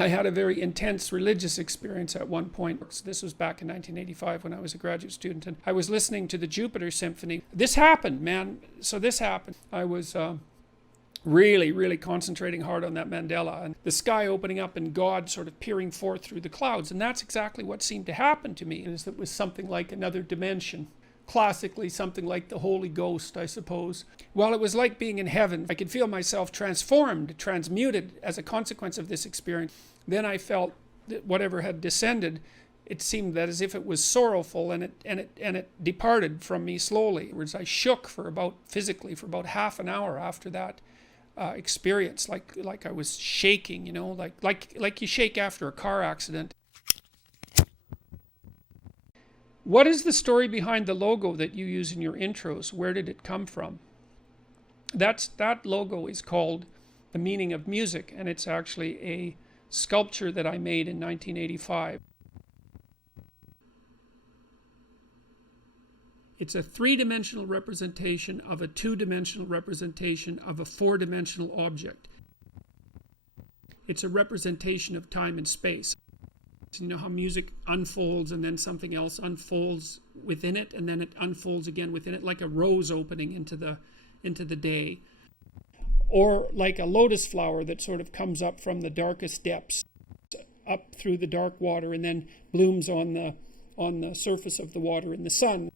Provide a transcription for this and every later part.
I had a very intense religious experience at one point. So this was back in 1985 when I was a graduate student, and I was listening to the Jupiter Symphony. This happened, man. So this happened. I was really concentrating hard on that mandala and the sky opening up and God sort of peering forth through the clouds. And that's exactly what seemed to happen to me, is it was something like another dimension. Classically, something like the Holy Ghost, I suppose. Well, it was like being in heaven. I could feel myself transformed, transmuted as a consequence of this experience. Then I felt that whatever had descended, it seemed that as if it was sorrowful, and it departed from me slowly. Whereas I shook physically for about half an hour after that experience, like I was shaking, you know, like you shake after a car accident. What is the story behind the logo that you use in your intros? Where did it come from? That logo is called The Meaning of Music, and it's actually a sculpture that I made in 1985. It's a three-dimensional representation of a two-dimensional representation of a four-dimensional object. It's a representation of time and space. You know how music unfolds and then something else unfolds within it, and then it unfolds again within it, like a rose opening into the day, or like a lotus flower that sort of comes up from the darkest depths up through the dark water and then blooms on the surface of the water in the sun.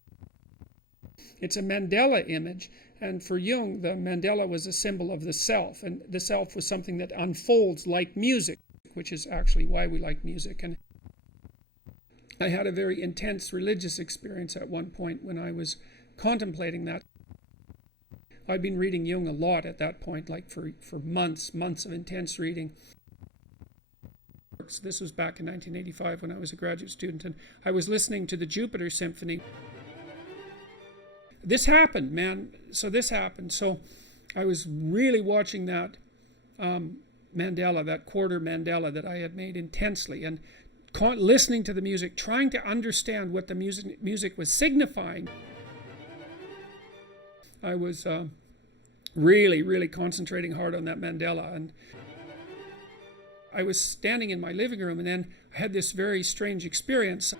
It's a Mandela image, and for Jung, the mandala was a symbol of the self, and the self was something that unfolds like music, which is actually why we like music. And I had a very intense religious experience at one point when I was contemplating that. I'd been reading Jung a lot at that point, like for months of intense reading. This was back in 1985 when I was a graduate student, and I was listening to the Jupiter Symphony. This happened, man. So this happened. So I was really watching that mandala, that quarter mandala that I had made intensely, and listening to the music, trying to understand what the music was signifying. I was really concentrating hard on that mandala, and I was standing in my living room, and then I had this very strange experience.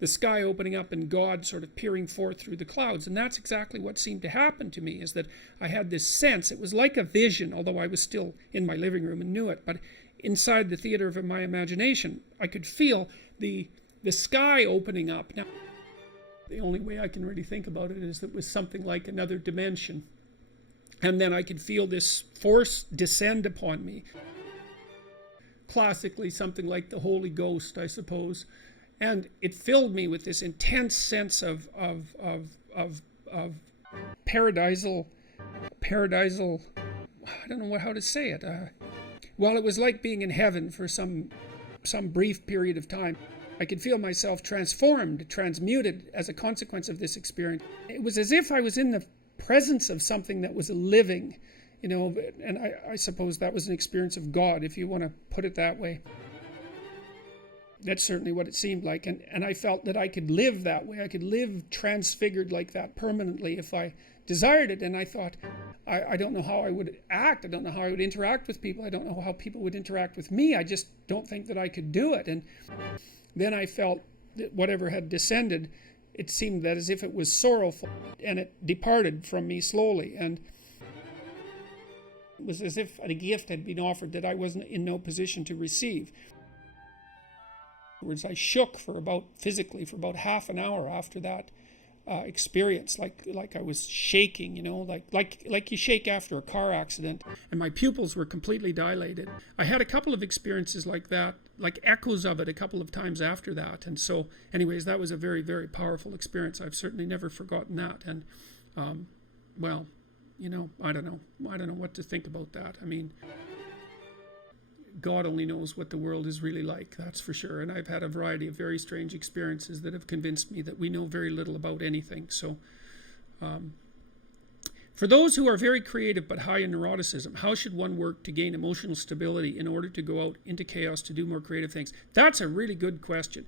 The sky opening up and God sort of peering forth through the clouds. And that's exactly what seemed to happen to me, is that I had this sense. It was like a vision, although I was still in my living room and knew it. But inside the theater of my imagination, I could feel the sky opening up. Now, the only way I can really think about it is that it was something like another dimension. And then I could feel this force descend upon me. Classically, something like the Holy Ghost, I suppose. And it filled me with this intense sense of paradisal, I don't know how to say it. Well, it was like being in heaven for some brief period of time. I could feel myself transformed, transmuted as a consequence of this experience. It was as if I was in the presence of something that was living, you know, and I suppose that was an experience of God, if you want to put it that way. That's certainly what it seemed like, and I felt that I could live that way. I could live transfigured like that permanently if I desired it. And I thought, I don't know how I would act. I don't know how I would interact with people. I don't know how people would interact with me. I just don't think that I could do it. And then I felt that whatever had descended, it seemed that as if it was sorrowful, and it departed from me slowly. And it was as if a gift had been offered that I wasn't in no position to receive. Whereas I shook physically for about half an hour after that experience, like I was shaking, you know, like you shake after a car accident, and my pupils were completely dilated. I had a couple of experiences like that, like echoes of it a couple of times after that, and so anyways, that was a very powerful experience. I've certainly never forgotten that. And well, you know, I don't know what to think about that. I mean, God only knows what the world is really like, that's for sure. And I've had a variety of very strange experiences that have convinced me that we know very little about anything. So for those who are very creative but high in neuroticism, how should one work to gain emotional stability in order to go out into chaos to do more creative things? That's a really good question.